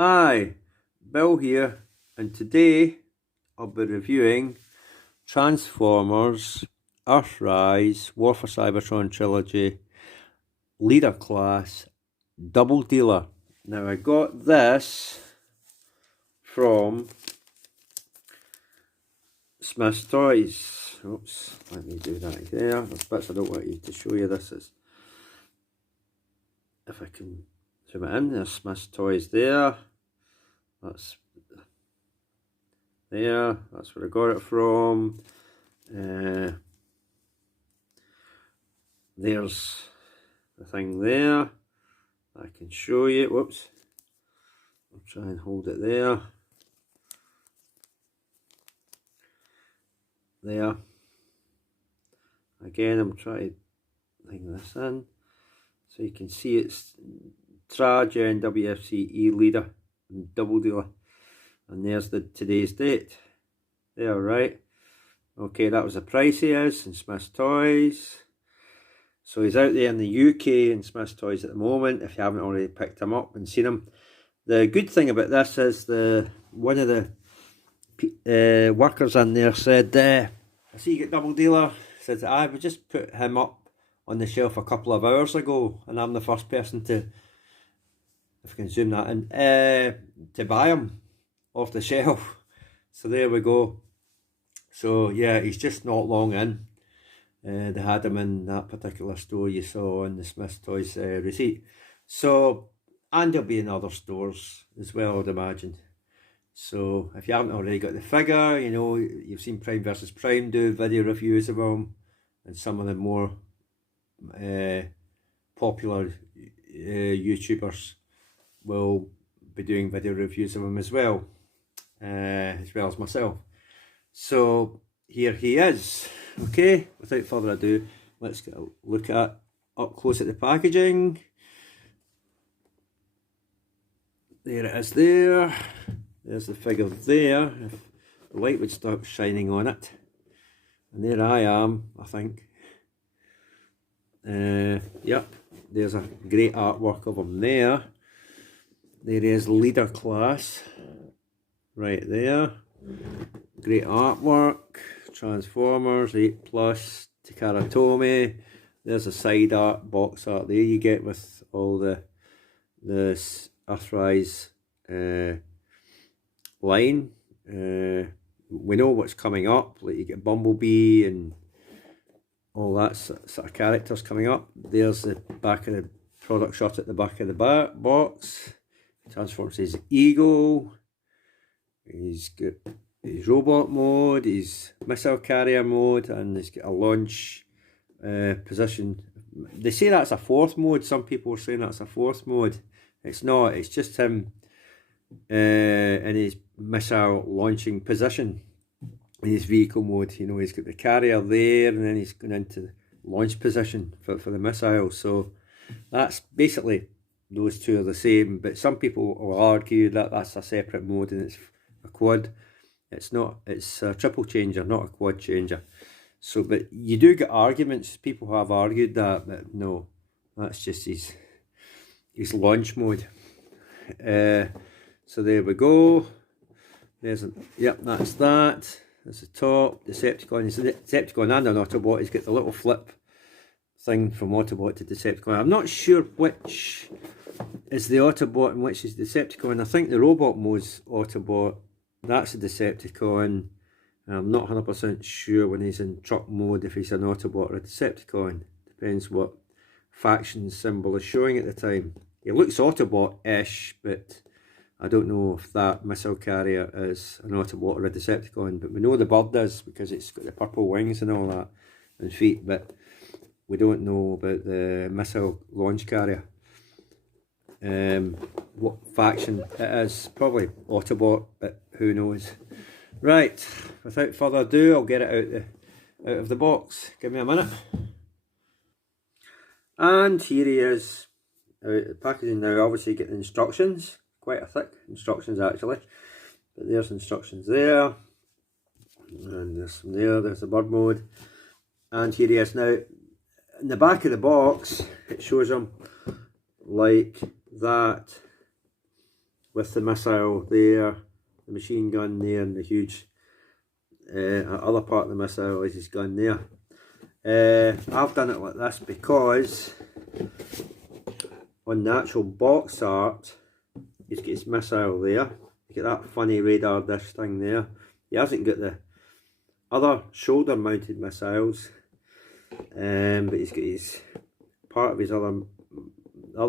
Hi, Bill here, and today I'll be reviewing Transformers, Earthrise, War for Cybertron Trilogy, Leader Class, Doubledealer. Now I got this from Smith's Toys. Oops, let me do that there. There's bits I don't want you to show you. This is, if I can zoom it in, there's Smith's Toys there. That's there, that's where I got it from. There's the thing there. I can show you. Whoops. I'll try and hold it there. There. Again, I'm trying to bring this in so you can see it's Tra-Gen WFCE Leader and Doubledealer. And there's the today's date. There, right? Okay, that was the price he is in Smith's Toys. So he's out there in the UK in Smith's Toys at the moment, if you haven't already picked him up and seen him. The good thing about this is one of the workers in there said, I see you get Doubledealer. Said, we just put him up on the shelf a couple of hours ago, and I'm the first person to, if I can zoom that in, to buy him off the shelf. So there we go. So yeah, he's just not long in. They had him in that particular store you saw on the Smith's Toys receipt. So, and he'll be in other stores as well, I'd imagine. So if you haven't already got the figure, you know, you've seen Prime vs Prime do video reviews of him, and some of the more popular YouTubers will be doing video reviews of him as well as myself. So here he is. Okay, without further ado, let's get a look at up close at the packaging. There it is there. There's the figure there. If the light would stop shining on it. And there I am, I think. Yep, there's a great artwork of him there. There is Leader Class. Right there. Great artwork. Transformers 8+, Takara Tomy. There's a side art, box art there you get with all the Earthrise line. We know what's coming up, like you get Bumblebee and all that sort of characters coming up. There's the back of the product shot at the back of the box. Transforms his Ego. He's got his robot mode, his missile carrier mode, and he's got a launch position. They say that's a fourth mode. Some people are saying that's a fourth mode. It's not. It's just him in his missile launching position in his vehicle mode. You know, he's got the carrier there, and then he's going into launch position for the missile. So that's basically, those two are the same. But some people will argue that that's a separate mode and it's a quad. It's not. It's a triple changer, not a quad changer. So, but you do get arguments. People have argued that, but no, that's just his launch mode. So there we go. There's yep, that's that. That's the top. Decepticon. It's a Decepticon and an Autobot. He's got the little flip thing from Autobot to Decepticon. I'm not sure which is the Autobot and which is Decepticon. I think the robot mode's Autobot. That's a Decepticon. I'm not 100% sure when he's in truck mode if he's an Autobot or a Decepticon. Depends what faction symbol is showing at the time. He looks Autobot-ish, but I don't know if that missile carrier is an Autobot or a Decepticon. But we know the bird is because it's got the purple wings and all that and feet, but we don't know about the missile launch carrier. What faction it is, probably Autobot, but who knows. Right, without further ado, I'll get it out of the box. Give me a minute. And here he is out of the packaging now. Obviously you get the instructions, quite a thick instructions actually, but there's instructions there, and there's some there's the bird mode, and here he is. Now in the back of the box it shows him like that with the missile there, the machine gun there, and the huge other part of the missile is his gun there. I've done it like this because on the actual box art he's got his missile there. You get that funny radar dish thing there. He hasn't got the other shoulder mounted missiles, but he's got his part of his other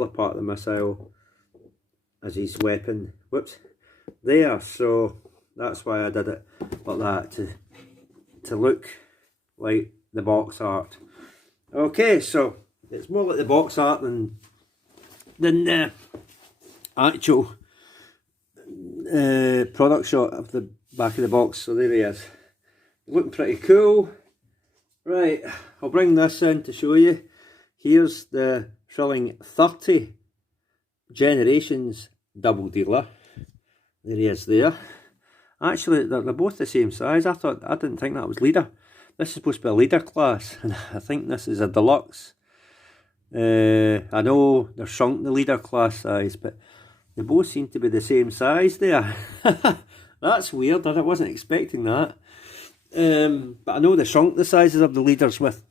part of the missile as his weapon, whoops, there. So that's why I did it like that, to look like the box art. Okay, so it's more like the box art than the actual product shot of the back of the box. So there he is, looking pretty cool. Right, I'll bring this in to show you. Here's the thrilling 30 generations Doubledealer. There he is there. Actually, they're both the same size. I didn't think that was leader. This is supposed to be a leader class, and I think this is a deluxe. I know they're shrunk the leader class size, but they both seem to be the same size there. That's weird. I wasn't expecting that. But I know they shrunk the sizes of the leaders with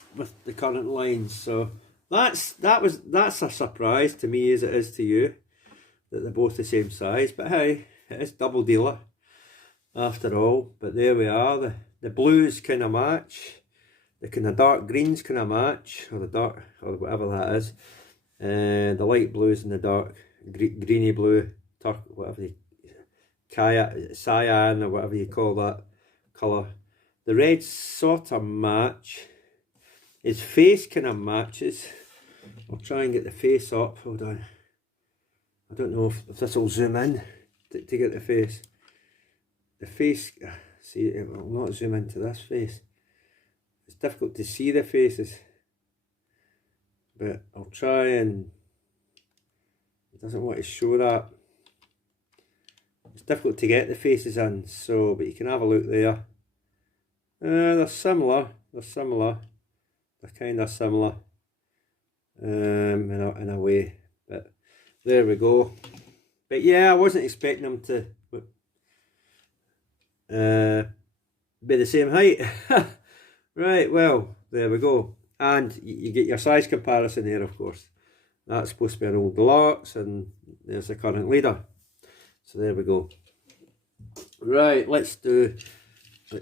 the current lines, so that's a surprise to me as it is to you, that they're both the same size. But hey, it is Doubledealer after all. But there we are. The blues kind of match, the kind of dark greens kind of match, or the dark, or whatever that is. The light blues and the dark greeny blue, whatever cyan or whatever you call that colour. The reds sort of match. His face kind of matches. I'll try and get the face up. Hold on. I don't know if this will zoom in to get the face. The face, see, it will not zoom into this face. It's difficult to see the faces. But I'll try, and it doesn't want to show that. It's difficult to get the faces in, so, but you can have a look there. They're similar. They're kind of similar in a way, but there we go. But yeah, I wasn't expecting them to be the same height. Right, well, there we go. And you get your size comparison there, of course. That's supposed to be an old deluxe, and there's the current leader. So there we go. Right, let's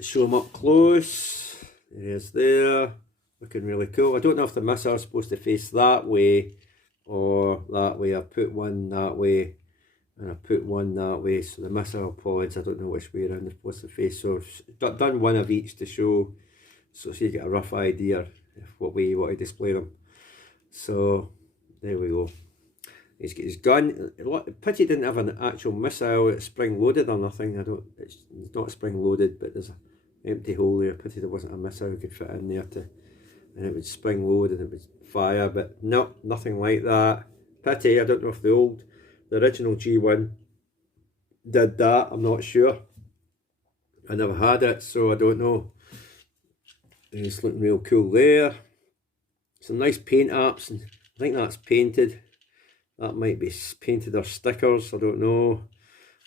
show them up close. There he is there, looking really cool. I don't know if the missile is supposed to face that way or that way. I put one that way and I put one that way. So the missile pods, I don't know which way around they're supposed to face. So I've done one of each to show, so you get a rough idea of what way you want to display them. So there we go. He's got his gun. Pity he didn't have an actual missile that's spring loaded or nothing. It's not spring loaded, but there's an empty hole there. Pity there wasn't a missile you could fit in there and it would spring load and it would fire. But no, nothing like that. Pity. I don't know if the original G1 did that. I'm not sure. I never had it, so I don't know. It's looking real cool there. Some nice paint apps, and I think that's painted. That might be painted or stickers, I don't know.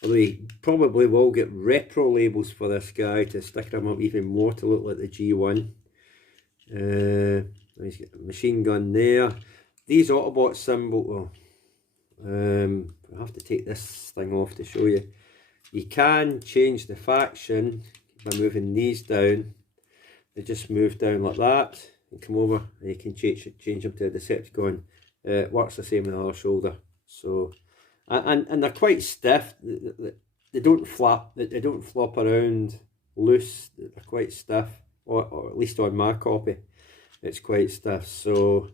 Although you probably will get repro labels for this guy to stick him up even more to look like the G1. He's got a machine gun there. These Autobot symbol, well, I have to take this thing off to show you. You can change the faction by moving these down. They just move down like that and come over, and you can change them to a Decepticon. It works the same on the other shoulder. So, and they're quite stiff. They don't flap. They don't flop around loose. They're quite stiff, or at least on my copy, it's quite stiff. So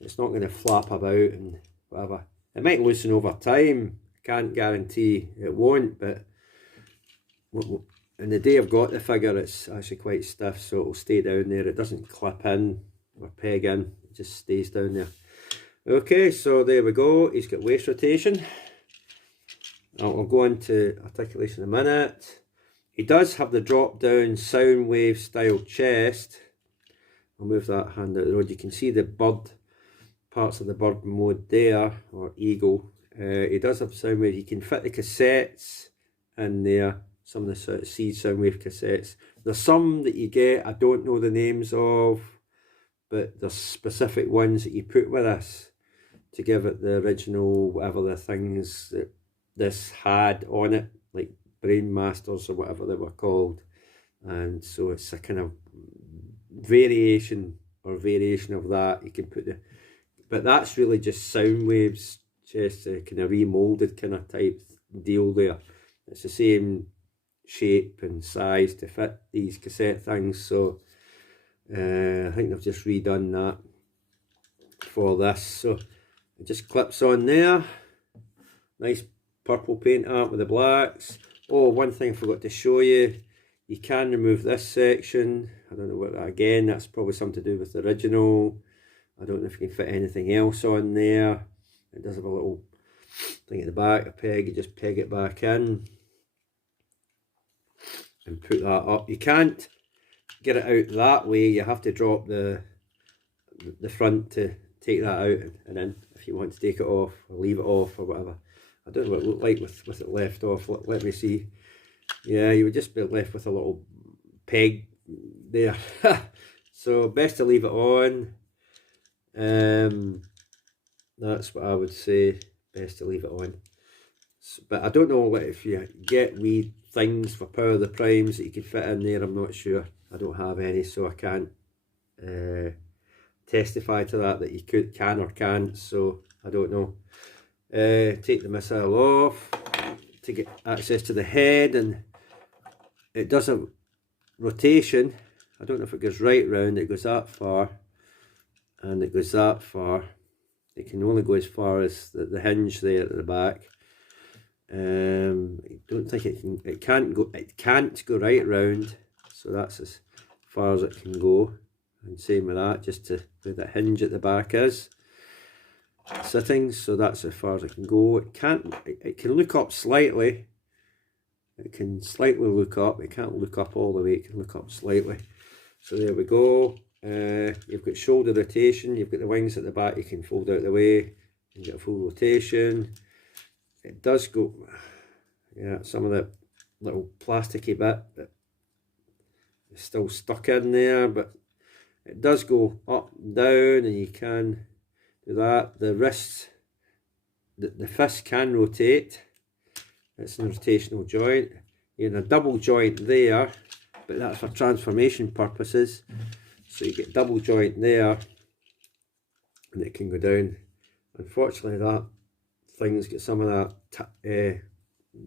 it's not going to flap about and whatever. It might loosen over time. Can't guarantee it won't, but in the day I've got the figure, it's actually quite stiff, so it'll stay down there. It doesn't clip in or peg in. It just stays down there. Okay, so there we go. He's got waist rotation. I'll go into articulation in a minute. He does have the drop down sound wave style chest. I'll move that hand out the road. You can see the bird, parts of the bird mode there, or eagle. He does have Soundwave. You can fit the cassettes in there, some of the sort of C Soundwave cassettes. There's some that you get, I don't know the names of, but there's specific ones that you put with this to give it the original, whatever the things that this had on it, like Brain Masters or whatever they were called. And so it's a kind of variation of that. You can put the, but that's really just Soundwaves, just a kind of remolded kind of type deal there. It's the same shape and size to fit these cassette things, so I think they've just redone that for this. So it just clips on there. Nice purple paint art with the blacks. Oh, one thing I forgot to show you. You can remove this section. I don't know what that, again, that's probably something to do with the original. I don't know if you can fit anything else on there. It does have a little thing at the back, a peg. You just peg it back in and put that up. You can't get it out that way. You have to drop the front to take that out and in if you want to take it off or leave it off or whatever. I don't know what it looked like with it left off. Let me see. Yeah, you would just be left with a little peg there. So best to leave it on. That's what I would say. Best to leave it on. But I don't know if you get wee things for Power of the Primes that you can fit in there. I'm not sure. I don't have any, so I can't testify to that you can or can't. So I don't know. Take the missile off to get access to the head, and it does a rotation. I don't know if it goes right round. It goes that far, and it goes that far. It can only go as far as the hinge there at the back. I don't think it can. It can't go right round. So that's as far as it can go. And same with that, just to where the hinge at the back is sitting. So that's as far as it can go. It can't. It can look up slightly. It can slightly look up. It can't look up all the way. It can look up slightly. So there we go. You've got shoulder rotation. You've got the wings at the back. You can fold out the way and get a full rotation. It does go. Yeah, some of the little plasticky bit that is still stuck in there, but it does go up and down, and you can do that. The wrist, the fist can rotate. It's a rotational joint. You're in a double joint there, but that's for transformation purposes. So you get double joint there, and it can go down. Unfortunately, that thing's got some of that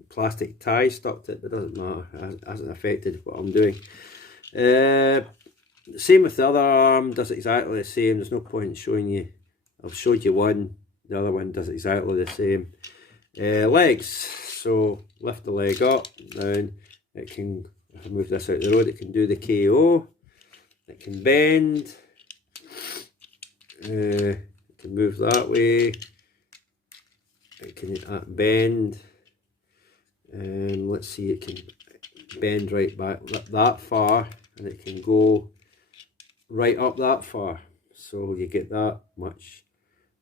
plastic tie stuck to it, but it doesn't matter. It hasn't affected what I'm doing. Same with the other arm, does exactly the same. There's no point in showing you. I've showed you one, the other one does exactly the same. Legs, so lift the leg up, down. It can, if I move this out the road, it can do the KO. It can bend. It can move that way. It can bend. Let's see, it can bend right back that far, and it can go right up that far. So you get that much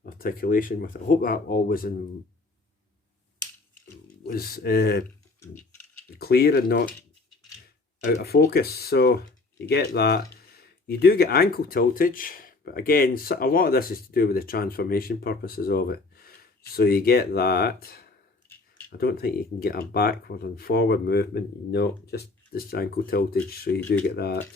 articulation with it. I hope that all was clear and not out of focus. So you get that. You do get ankle tiltage, but again, a lot of this is to do with the transformation purposes of it. So you get that. I don't think you can get a backward and forward movement. No, just this ankle tiltage. So you do get that.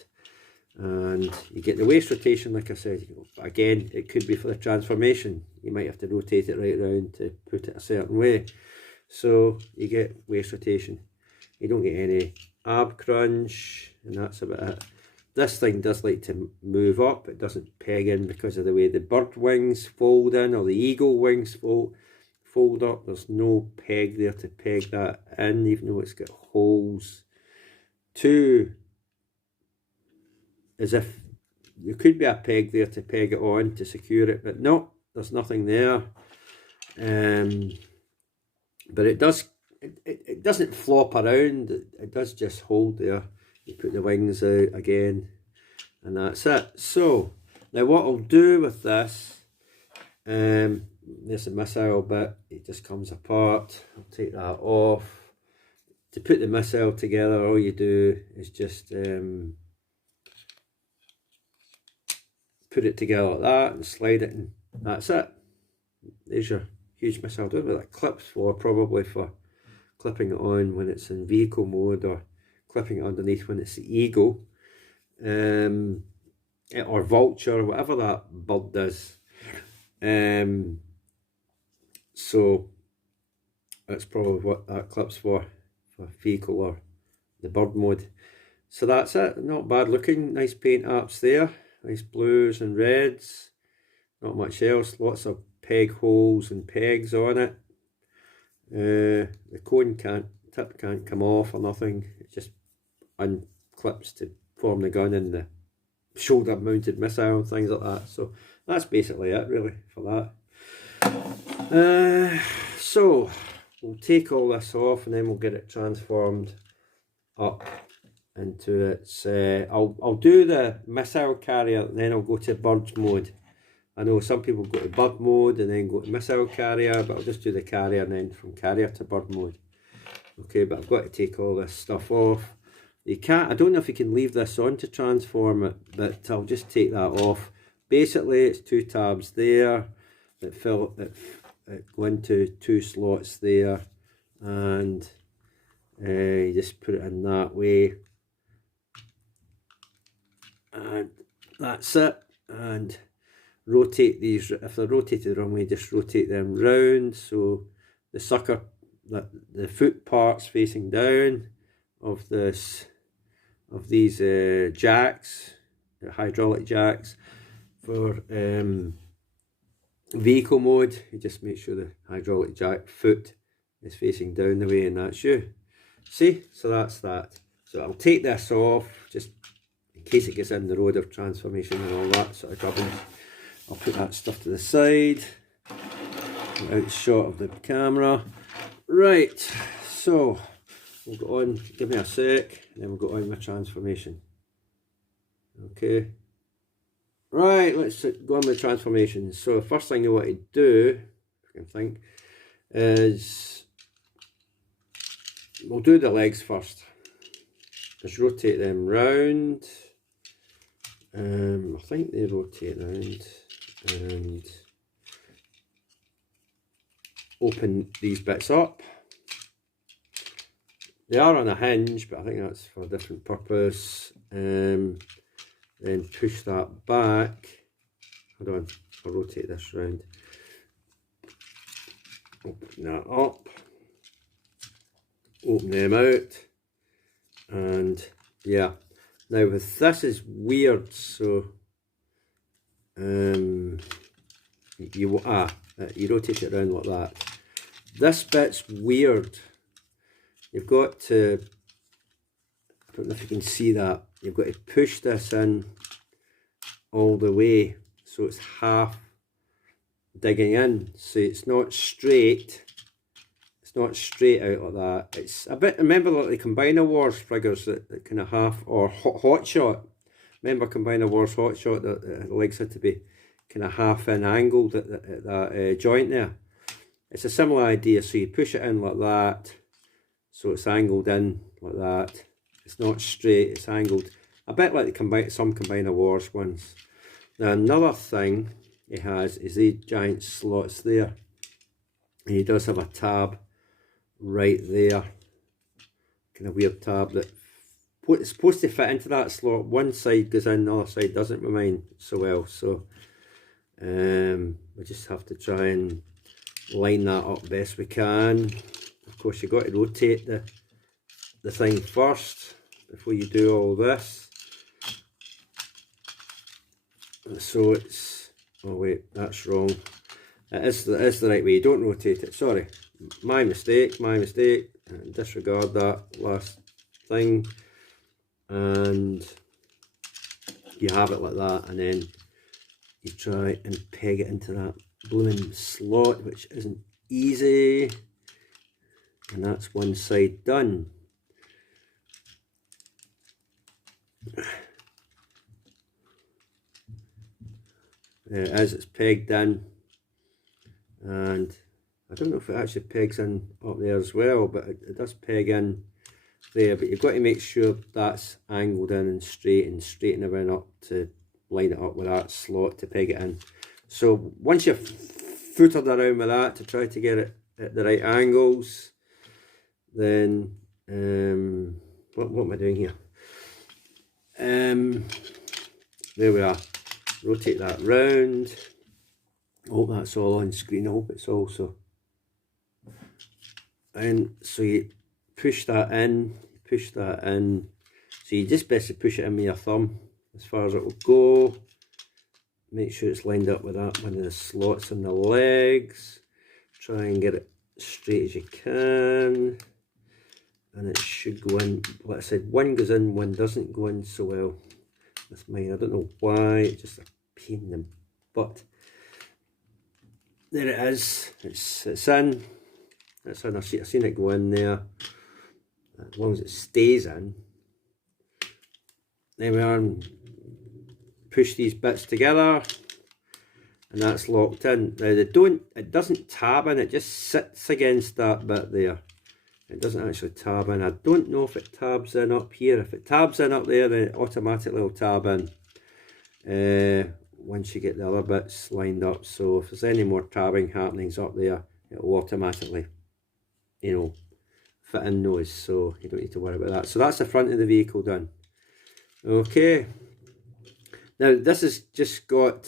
And you get the waist rotation, like I said. Again, it could be for the transformation. You might have to rotate it right round to put it a certain way. So you get waist rotation. You don't get any ab crunch, and that's about it. This thing does like to move up. It doesn't peg in because of the way the bird wings fold in, or the eagle wings fold up. There's no peg there to peg that in, even though it's got holes to, as if there could be a peg there to peg it on to secure it, but no, there's nothing there. But it doesn't flop around. It does just hold there. You put the wings out again, and that's it. So now what I'll do with this, there's a missile bit, it just comes apart. I'll take that off. To put the missile together, all you do is just put it together like that and slide it, and that's it. There's your huge missile. I don't know what that clip's for, probably for clipping it on when it's in vehicle mode, or clipping it underneath when it's the Eagle, or Vulture, or whatever that bird does. So that's probably what that clip's for vehicle or the bird mode. So that's it. Not bad looking. Nice paint apps there. Nice blues and reds. Not much else. Lots of peg holes and pegs on it. The cone tip can't come off or nothing. It just unclips to form the gun and the shoulder mounted missile and things like that. So that's basically it really for that. So we'll take all this off and then we'll get it transformed up into its I'll do the missile carrier and then I'll go to bird mode. I know some people go to bird mode and then go to missile carrier, but I'll just do the carrier and then from carrier to bird mode. Okay, but I've got to take all this stuff off. You can't, I don't know if you can leave this on to transform it, but I'll just take that off. Basically it's two tabs there that go into two slots there, and you just put it in that way, and that's it. And rotate these, if they're rotated the wrong way, just rotate them round so the sucker, the foot part's facing down of these jacks, hydraulic jacks. For vehicle mode, you just make sure the hydraulic jack foot is facing down the way, and that's you. See, so that's that. So I'll take this off just in case it gets in the road of transformation and all that sort of trouble. I'll put that stuff to the side, out shot of the camera. Right, so we'll go on, give me a sec, and then we'll go on with transformation. Okay. Right, let's go on with transformation. So the first thing you want to do, if I can think, is we'll do the legs first. Just rotate them round. I think they rotate round, and open these bits up. They are on a hinge, but I think that's for a different purpose. Then push that back. Hold on, I'll rotate this round. Open that up. Open them out. And yeah. Now with this is weird, so you rotate it around like that. This bit's weird. You've got to, I don't know if you can see that, you've got to push this in all the way so it's half digging in, so it's not straight. It's not straight out like that. It's a bit, remember like the Combiner Wars figures that kind of half, or Hot Shot. Remember Combiner Wars Hot Shot, that the legs had to be kind of half in angled at that joint there. It's a similar idea, so you push it in like that, so it's angled in like that. It's not straight, it's angled. A bit like some Combiner Wars ones. Now another thing he has is these giant slots there. And he does have a tab right there. Kind of weird tab that it's supposed to fit into that slot. One side goes in, the other side doesn't with mine so well. So we just have to try and line that up best we can. Of course you've got to rotate the thing first before you do all this. So it's, oh wait, that's wrong. It is the right way. You don't rotate it. Sorry, my mistake. Disregard that last thing, and you have it like that, and then you try and peg it into that blooming slot, which isn't easy. And that's one side done. There it is, it's pegged in. and I don't know if it actually pegs in up there as well, but it does peg in there. But you've got to make sure that's angled in and straighten everything up to line it up with that slot to peg it in. So once you've footered around with that to try to get it at the right angles, then what am I doing here? There we are. Rotate that round. I hope that's all on screen. I hope it's also. And so you push that in, So you just basically push it in with your thumb as far as it will go. Make sure it's lined up with that one of the slots in the legs. Try and get it straight as you can. And it should go in. Like I said, one goes in, one doesn't go in so well. That's mine. I don't know why. It's just a pain in the butt. There it is. It's in. It's in. I've seen it go in there. As long as it stays in. There we are. Push these bits together, and that's locked in. Now it doesn't tab in. It just sits against that bit there. It doesn't actually tab in. I don't know if it tabs in up here. If it tabs in up there, then it automatically will tab in once you get the other bits lined up. So if there's any more tabbing happenings up there, it will automatically, you know, fit in those. So you don't need to worry about that. So that's the front of the vehicle done. Okay. Now this has just got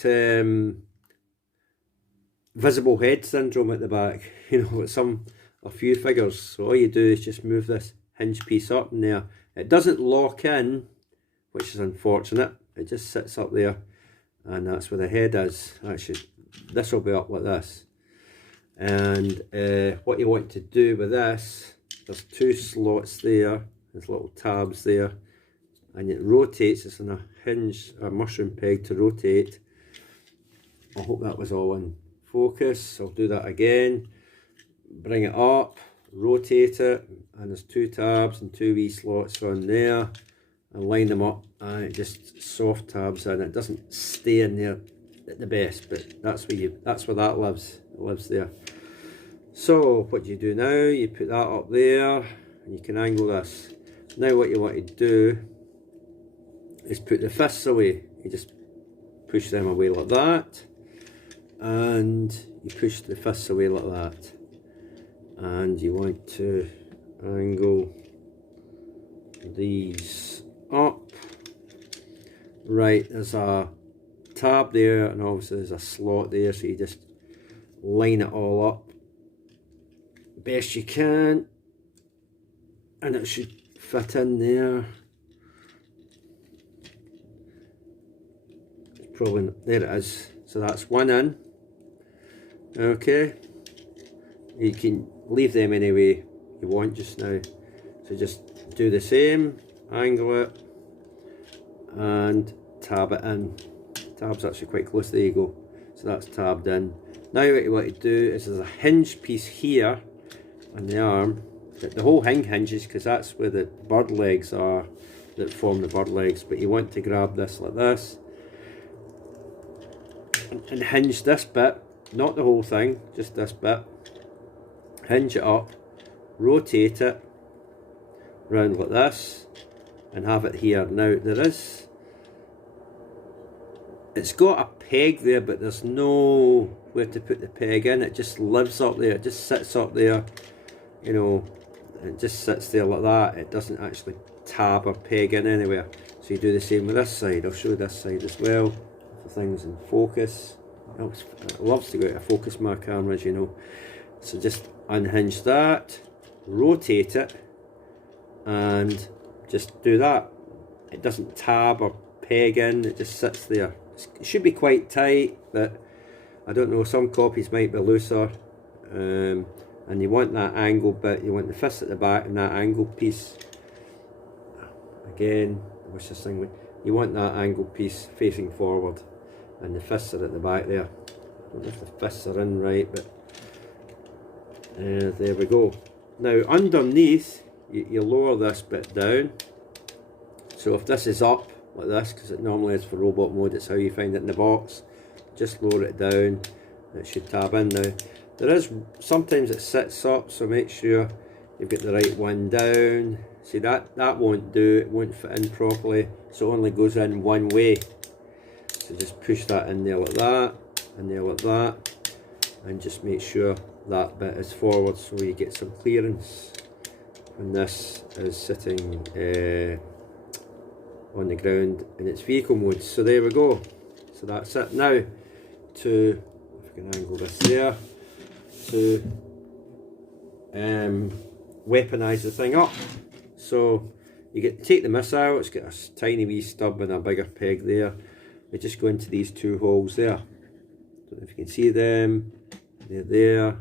visible head syndrome at the back. You know, with a few figures. So all you do is just move this hinge piece up in there. It doesn't lock in, which is unfortunate. It just sits up there, and that's where the head is. Actually, this will be up like this. And what you want to do with this, there's two slots there. There's little tabs there, and it rotates. It's on a hinge, a mushroom peg to rotate. I hope that was all in focus. I'll do that again. Bring it up, rotate it, and there's two tabs and two wee slots on there, and line them up, and it just soft tabs in. It doesn't stay in there at the best, but that's where that lives. It lives there. So what you do now, you put that up there, and you can angle this. Now what you want to do is put the fists away. You just push them away like that, and you push the fists away like that. And you want to angle these up. Right, there's a tab there, and obviously there's a slot there, so you just line it all up best you can, and it should fit in there. Probably, there it is. So that's one in. Okay, you can leave them any way you want just now. So just do the same, angle it, and tab it in. Tab's actually quite close, there you go. So that's tabbed in. Now what you want to do is there's a hinge piece here on the arm. The whole thing hinges because that's where the bird legs are that form the bird legs. But you want to grab this like this and hinge this bit, not the whole thing, just this bit. Hinge it up, rotate it round like this, and have it here. Now it's got a peg there, but there's no where to put the peg in. It just lives up there, it just sits up there, you know, it just sits there like that. It doesn't actually tab or peg in anywhere. So you do the same with this side. I'll show this side as well, for things in focus. It loves to go out of focus, my cameras, you know. So just unhinge that, rotate it, and just do that. It doesn't tab or peg in, it just sits there. It should be quite tight, but I don't know, some copies might be looser. And you want that angle bit, you want the fist at the back and that angle piece. Again, what's this thing? You want that angle piece facing forward, and the fists are at the back there. I don't know if the fists are in right, but there we go. Now underneath, you lower this bit down. So if this is up like this, because it normally is for robot mode, it's how you find it in the box. Just lower it down, it should tab in now. There is, sometimes it sits up, so make sure you've got the right one down. See, that won't do, it won't fit in properly, so it only goes in one way. So just push that in there like that, and there like that, and just make sure that bit is forward so you get some clearance. And this is sitting on the ground in its vehicle mode. So there we go. So that's it. Now, to, if I can angle this there, to weaponize the thing up. So you take the missile, it's got a tiny wee stub and a bigger peg there. We just go into these two holes there. Don't know if you can see them. They're there.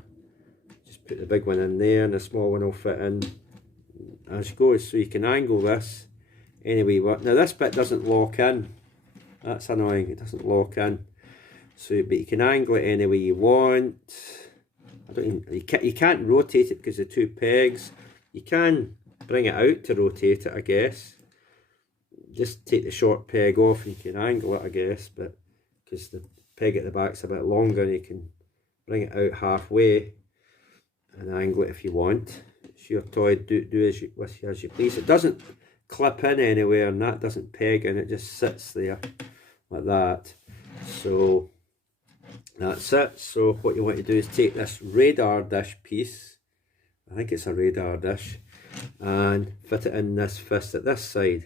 Just put the big one in there and the small one will fit in as you go. So you can angle this anyway. Now this bit doesn't lock in. That's annoying, it doesn't lock in. So, but you can angle it any way you want. You can't rotate it because of the two pegs. You can bring it out to rotate it, I guess. Just take the short peg off and you can angle it, I guess, but because the peg at the back's a bit longer, you can bring it out halfway and angle it if you want. It's your toy, do as you please. It doesn't clip in anywhere, and that doesn't peg in, it just sits there like that. So that's it. So what you want to do is take this radar dish piece, I think it's a radar dish, and fit it in this fist at this side,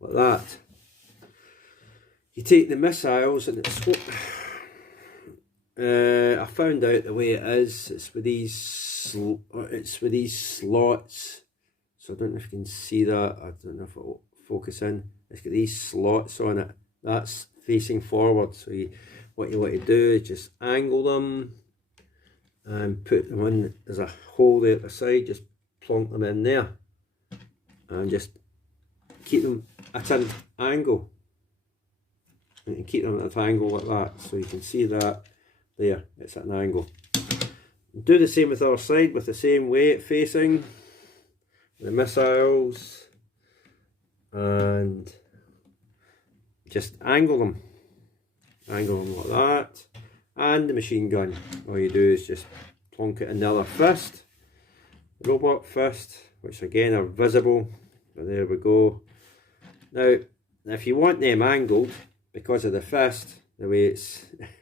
like that. You take the missiles, and it's what I found out the way it is. It's with these slots. So I don't know if you can see that. I don't know if it'll focus in. It's got these slots on it. That's facing forward. So what you want to do is just angle them and put them in. There's a hole there at the side. Just plonk them in there and just keep them at an angle. And you keep them at an angle like that. So you can see that there. It's at an angle. Do the same with the other side with the same weight facing the missiles, and just angle them like that. And the machine gun, all you do is just plonk it in the other fist, robot fist, which again are visible, but there we go. Now if you want them angled because of the fist, the way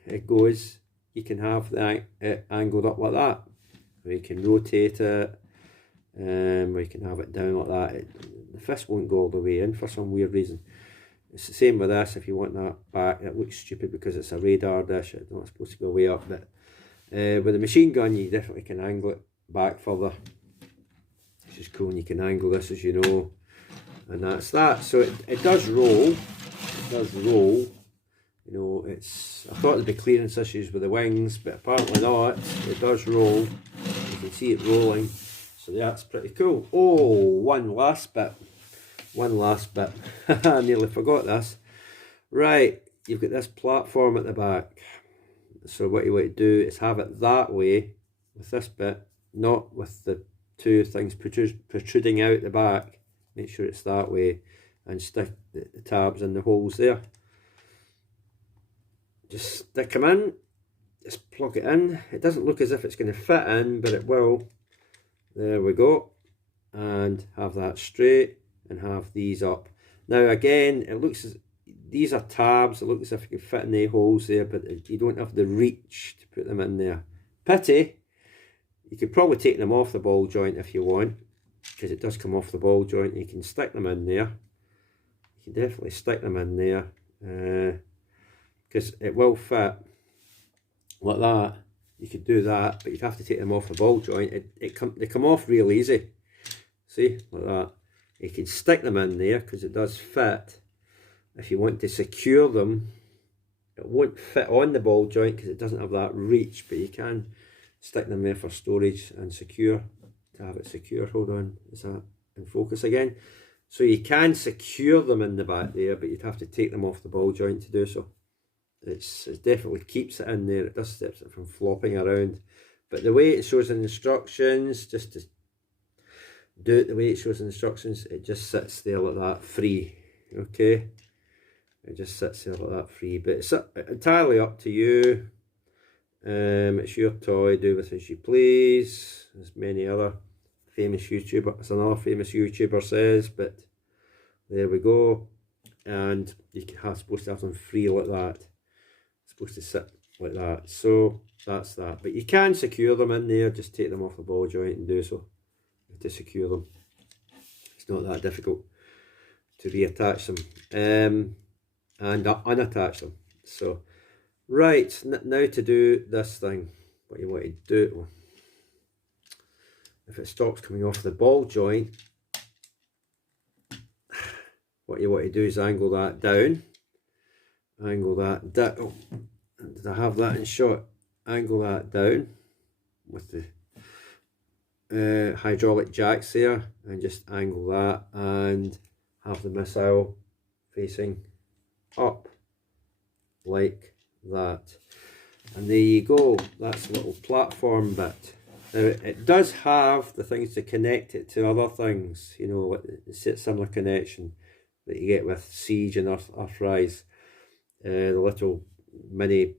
it goes, you can have it angled up like that, or you can rotate it, or you can have it down like that. The fist won't go all the way in for some weird reason. It's the same with this. If you want that back, it looks stupid because it's a radar dish, it's not supposed to go way up, but with a machine gun you definitely can angle it back further, which is cool. And you can angle this, as you know, and that's that. So it does roll, you know. It's, I thought there'd be clearance issues with the wings, but apparently not. It does roll, you can see it rolling. So that's pretty cool. Oh, one last bit. I nearly forgot this. Right, you've got this platform at the back. So what you want to do is have it that way with this bit, not with the two things protruding out the back. Make sure it's that way, and stick the tabs in the holes there. Just stick them in, just plug it in. It doesn't look as if it's going to fit in, but it will. There we go. And have that straight, and have these up. Now again, it looks as, these are tabs, it looks as if you can fit in the holes there, but you don't have the reach to put them in there. Pity. You could probably take them off the ball joint if you want, because it does come off the ball joint. You can stick them in there. You can definitely stick them in there, because it will fit like that. You could do that, but you'd have to take them off the ball joint. They come off real easy. See, like that. You can stick them in there because it does fit. If you want to secure them, it won't fit on the ball joint because it doesn't have that reach, but you can stick them there for storage and secure, to have it secure. Hold on, is that in focus again? So you can secure them in the back there, but you'd have to take them off the ball joint to do so. It definitely keeps it in there. It does stop it from flopping around. But the way it shows in instructions, just to do it the way it shows in instructions, it just sits there like that, free. Okay, it just sits there like that, free. But it's entirely up to you. It's your toy, do with as you please. As many other famous YouTuber, as another famous YouTuber says, but there we go. And you can have supposed to have them free like that. It's supposed to sit like that. So that's that. But you can secure them in there. Just take them off the ball joint and do so to secure them. It's not that difficult to reattach them and unattach them. So right, now to do this thing, what you want to do, if it stops coming off the ball joint, what you want to do is angle that down. Oh, did I have that in shot? Angle that down with the hydraulic jacks there, and just angle that and have the missile facing up like that. And there you go, that's a little platform bit. Now it does have the things to connect it to other things, you know, like the similar connection that you get with Siege and Earthrise. The little mini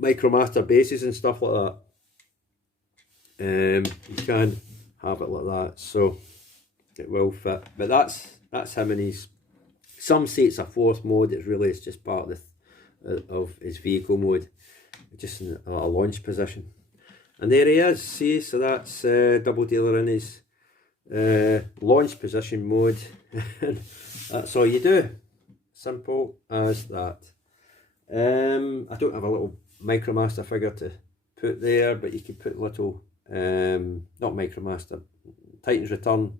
Micromaster bases and stuff like that. You can have it like that, so it will fit. But that's him and his. Some say it's a fourth mode. It's just part of his vehicle mode, just in a launch position. And there he is. See, so that's Doubledealer in his launch position mode. That's all you do. Simple as that. I don't have a little Micromaster figure to put there, but you could put little, not Micromaster, Titan's Return,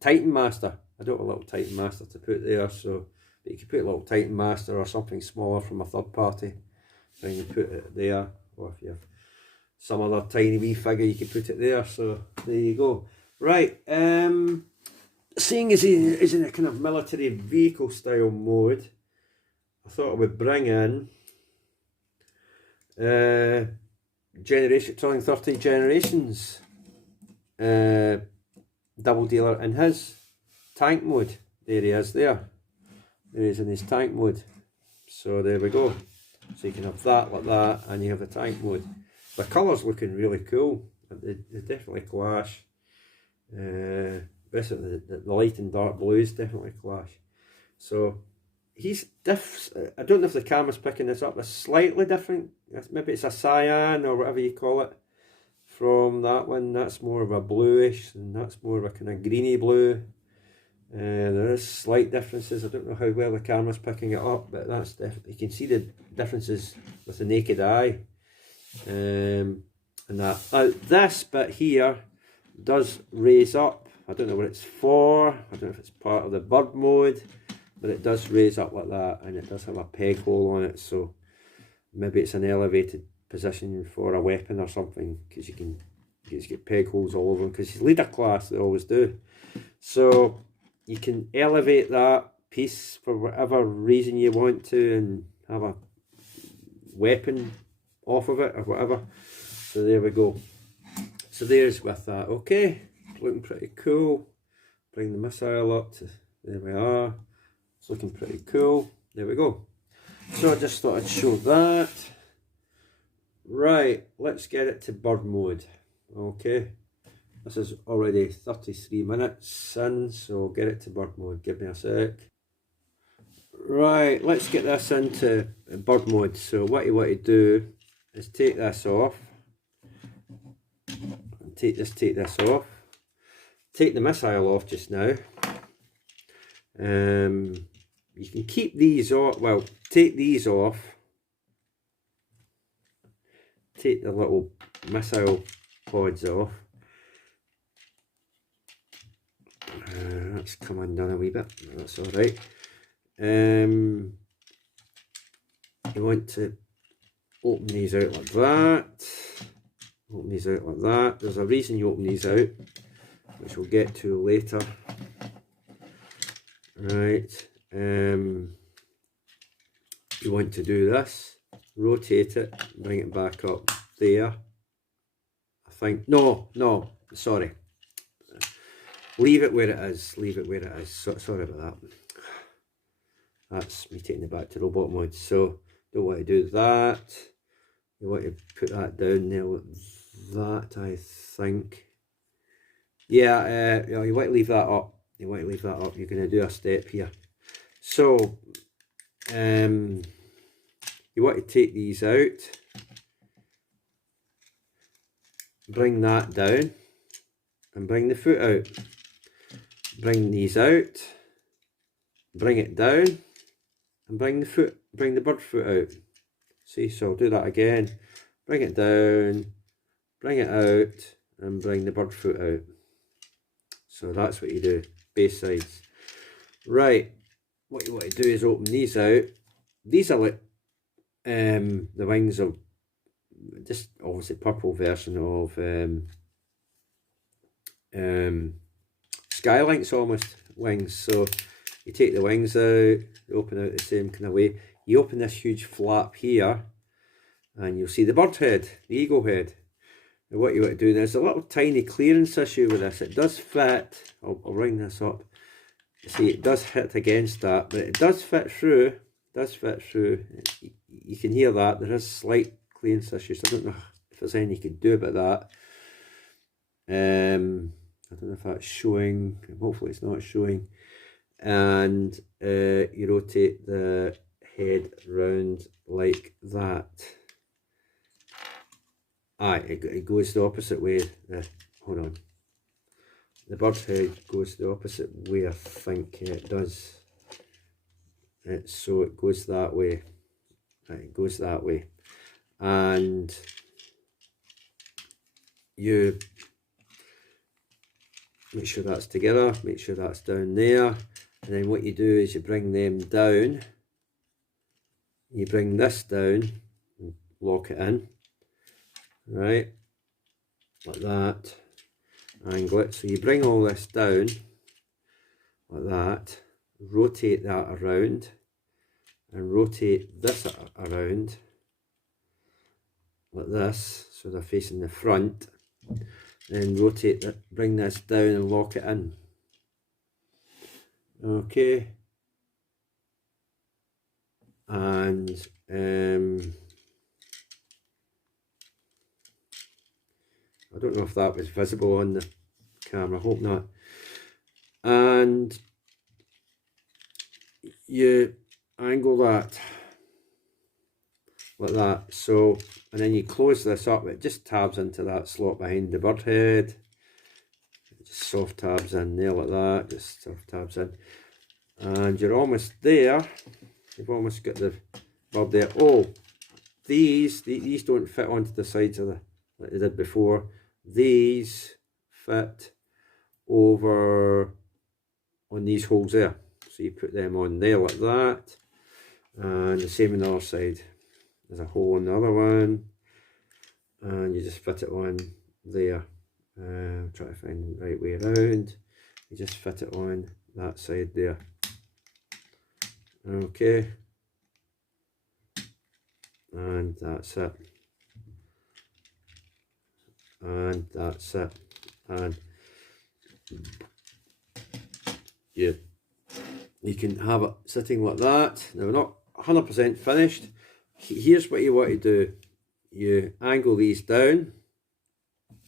Titan Master. I don't have a little Titan Master to put there, so but you could put a little Titan Master or something smaller from a third party, and you put it there, or if you have some other tiny wee figure, you could put it there. So there you go. Right, seeing as he is in a kind of military vehicle style mode, I thought I would bring in Trilling 30 Generations Doubledealer in his tank mode. There he is there. There he is in his tank mode. So there we go. So you can have that like that, and you have the tank mode. The colours looking really cool. They definitely clash. Basically the light and dark blues definitely clash. So he's I don't know if the camera's picking this up. It's slightly different. Maybe it's a cyan or whatever you call it from that one. That's more of a bluish, and that's more of a kind of greeny blue. There is slight differences. I don't know how well the camera's picking it up, but that's definitely, you can see the differences with the naked eye. And that this bit here does raise up. I don't know what it's for. I don't know if it's part of the bird mode, but it does raise up like that, and it does have a peg hole on it, so maybe it's an elevated position for a weapon or something, because you can just get peg holes all over them, because he's leader class, they always do. So you can elevate that piece for whatever reason you want to, and have a weapon off of it or whatever. So there we go. So there's with that. Okay, looking pretty cool. Bring the missile up to, there we are. It's looking pretty cool. There we go. So I just thought I'd show that. Right, let's get it to bird mode. Okay, this is already 33 minutes in, so I'll get it to bird mode. Give me a sec. Right, let's get this into bird mode. So what you want to do is take this off. Take this off. Take the missile off just now. You can keep these off. Well, take these off. Take the little missile pods off. That's come undone a wee bit. That's all right. You want to open these out like that. Open these out like that. There's a reason you open these out, which we'll get to later. Right. You want to do this. Rotate it. Bring it back up there. I think. No. Sorry. Leave it where it is. Leave it where it is. Sorry about that. That's me taking it back to robot mode. So don't want to do that. you want to put that down there like that, I think. Yeah, you want to leave that up. You want to leave that up. You're going to do a step here. So, you want to take these out, bring that down, and bring the foot out. Bring these out, bring it down, and bring the bird foot out. See, so I'll do that again. Bring it down, bring it out, and bring the bird foot out. So that's what you do, base sides. Right, what you want to do is open these out. These are like the wings of just obviously purple version of Skylink's almost wings. So you take the wings out, you open out the same kind of way. You open this huge flap here, and you'll see the bird head, the eagle head. And what you want to do, there's a little tiny clearance issue with this. It does fit. I'll ring this up. You see, it does hit against that, but it does fit through. It does fit through. You can hear that. There is slight clearance issues. I don't know if there's anything you can do about that. I don't know if that's showing. Hopefully it's not showing. And you rotate the head round like that. It goes the opposite way. Hold on. The bird's head goes the opposite way, I think it does. So it goes that way. It goes that way. And you make sure that's together, make sure that's down there. And then what you do is you bring them down. You bring this down and lock it in. Right, like that, angle it. So you bring all this down like that, rotate that around, and rotate this around like this, so they're facing the front. Then rotate that, bring this down and lock it in. Okay, and I don't know if that was visible on the camera, I hope not. And you angle that like that. So, and then you close this up, it just tabs into that slot behind the bird head. Just soft tabs in there like that, just soft tabs in. And you're almost there. You've almost got the bird there. Oh, these don't fit onto the sides of the, like they did before. These fit over on these holes there. So you put them on there like that. And the same on the other side. There's a hole on the other one. And you just fit it on there. Try to find the right way around. You just fit it on that side there. Okay. And that's it. And that's it. And yeah, you can have it sitting like that. Now we're not 100% finished. Here's what you want to do. You angle these down.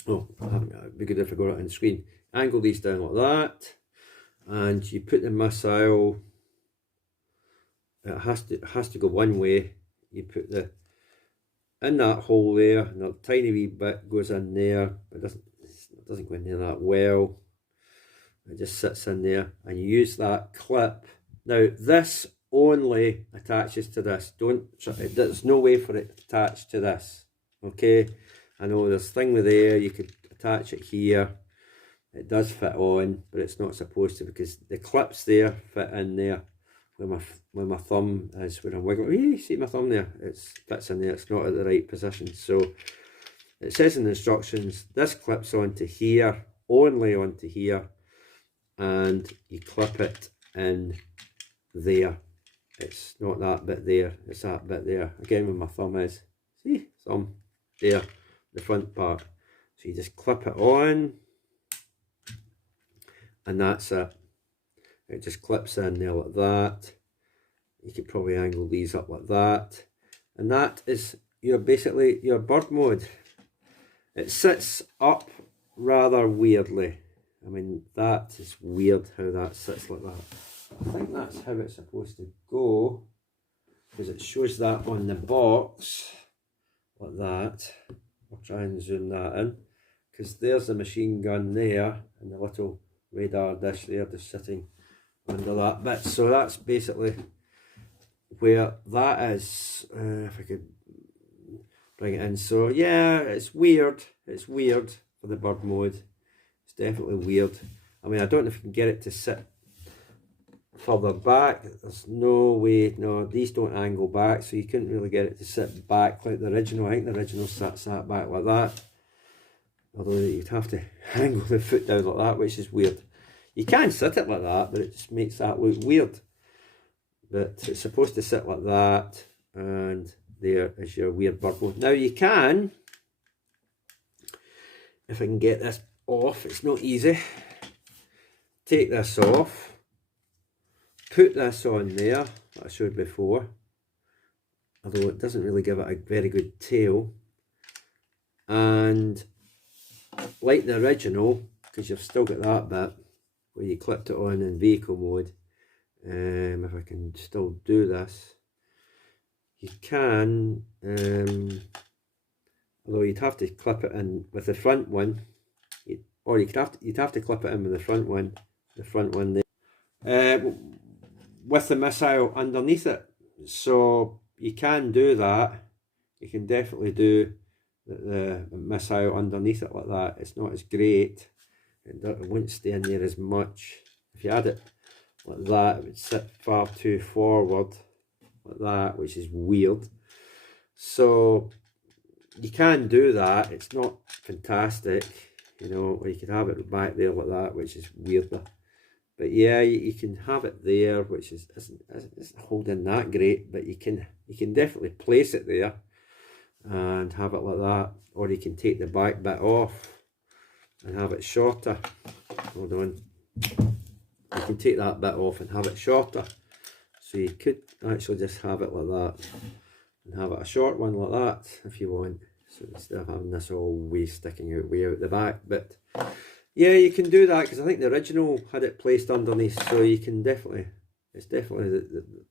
Oh, it'd be good if I got it on the screen. Angle these down like that, and you put the missile. It has to go one way. You put the in that hole there, and a tiny wee bit goes in there. It doesn't go in there that well. It just sits in there, and you use that clip. Now this only attaches to this. There's no way for it to attach to this. Okay, I know there's a thing with there. You could attach it here. It does fit on, but it's not supposed to, because the clips there fit in there. Where my thumb is, when I'm wiggling, you see my thumb there, it fits in there, it's not at the right position. So it says in the instructions, this clips onto here, only onto here, and you clip it in there. It's not that bit there, it's that bit there. Again, where my thumb is, see, thumb there, the front part. So you just clip it on, and that's it. It just clips in there like that. You could probably angle these up like that. And that is basically your bird mode. It sits up rather weirdly. I mean, that is weird how that sits like that. I think that's how it's supposed to go, because it shows that on the box like that. I'll try and zoom that in, because there's the machine gun there and the little radar dish there just sitting under that bit. So that's basically where that is. If I could bring it in. So yeah, it's weird. It's weird for the bird mode. It's definitely weird. I mean, I don't know if you can get it to sit further back. There's no way. No, these don't angle back, so you couldn't really get it to sit back like the original. I think the original sat back like that. Although you'd have to angle the foot down like that, which is weird. You can sit it like that, but it just makes that look weird. But it's supposed to sit like that, and there is your weird bird mode. Now you can, if I can get this off, it's not easy, take this off, put this on there, that I showed before, although it doesn't really give it a very good tail, and like the original, because you've still got that bit where you clipped it on in vehicle mode. If I can still do this, you can, although you'd have to clip it in with the front one, or you'd have to clip it in with the front one there, with the missile underneath it. So you can do that. You can definitely do the missile underneath it like that. It's not as great. It won't stay in there as much. If you had it like that, it would sit far too forward like that, which is weird. So you can do that. It's not fantastic, you know, or you could have it back there like that, which is weirder. But yeah, you can have it there, which isn't holding that great, but you can definitely place it there and have it like that. Or you can take the back bit off and have it shorter. Hold on. You can take that bit off and have it shorter. So you could actually just have it like that and have it a short one like that if you want. So instead of having this all way sticking out way out the back. But yeah, you can do that, because I think the original had it placed underneath. So you can definitely, it's definitely,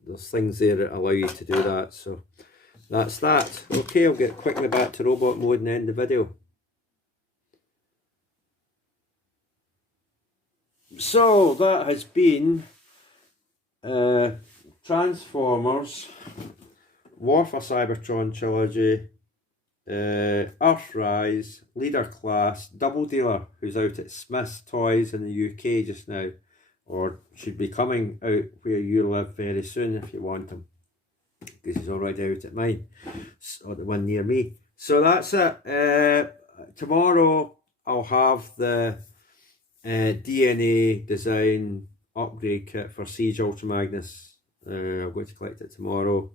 there's things there that allow you to do that. So that's that. Okay, I'll get quickly back to robot mode and end the video. So that has been Transformers, War for Cybertron trilogy, Earthrise, Leader Class, Doubledealer, who's out at Smith's Toys in the UK just now, or should be coming out where you live very soon if you want him, because he's already out at mine, or the one near me. So that's it. Tomorrow I'll have the DNA design upgrade kit for Siege Ultra Magnus. I'm going to collect it tomorrow,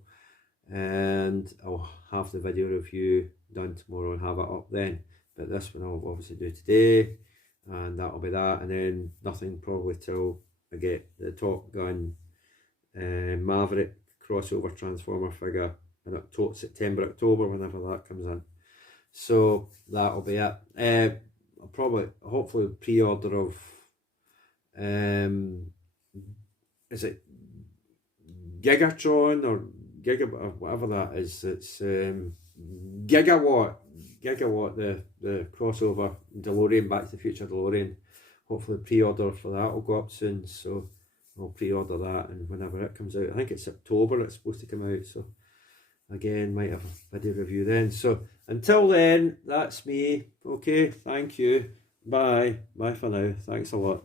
and I'll have the video review done tomorrow and have it up then. But this one I'll obviously do today, and that'll be that. And then nothing probably till I get the Top Gun Maverick crossover Transformer figure in September, October, whenever that comes in. So that'll be it. I'll probably, hopefully, pre-order of, is it Gigatron or whatever that is? It's Gigawatt, the crossover DeLorean, Back to the Future DeLorean. Hopefully pre-order for that will go up soon, so I'll pre-order that, and whenever it comes out, I think it's October it's supposed to come out, so again, might have a video review then. So until then, that's me. Okay, thank you. Bye for now. Thanks a lot.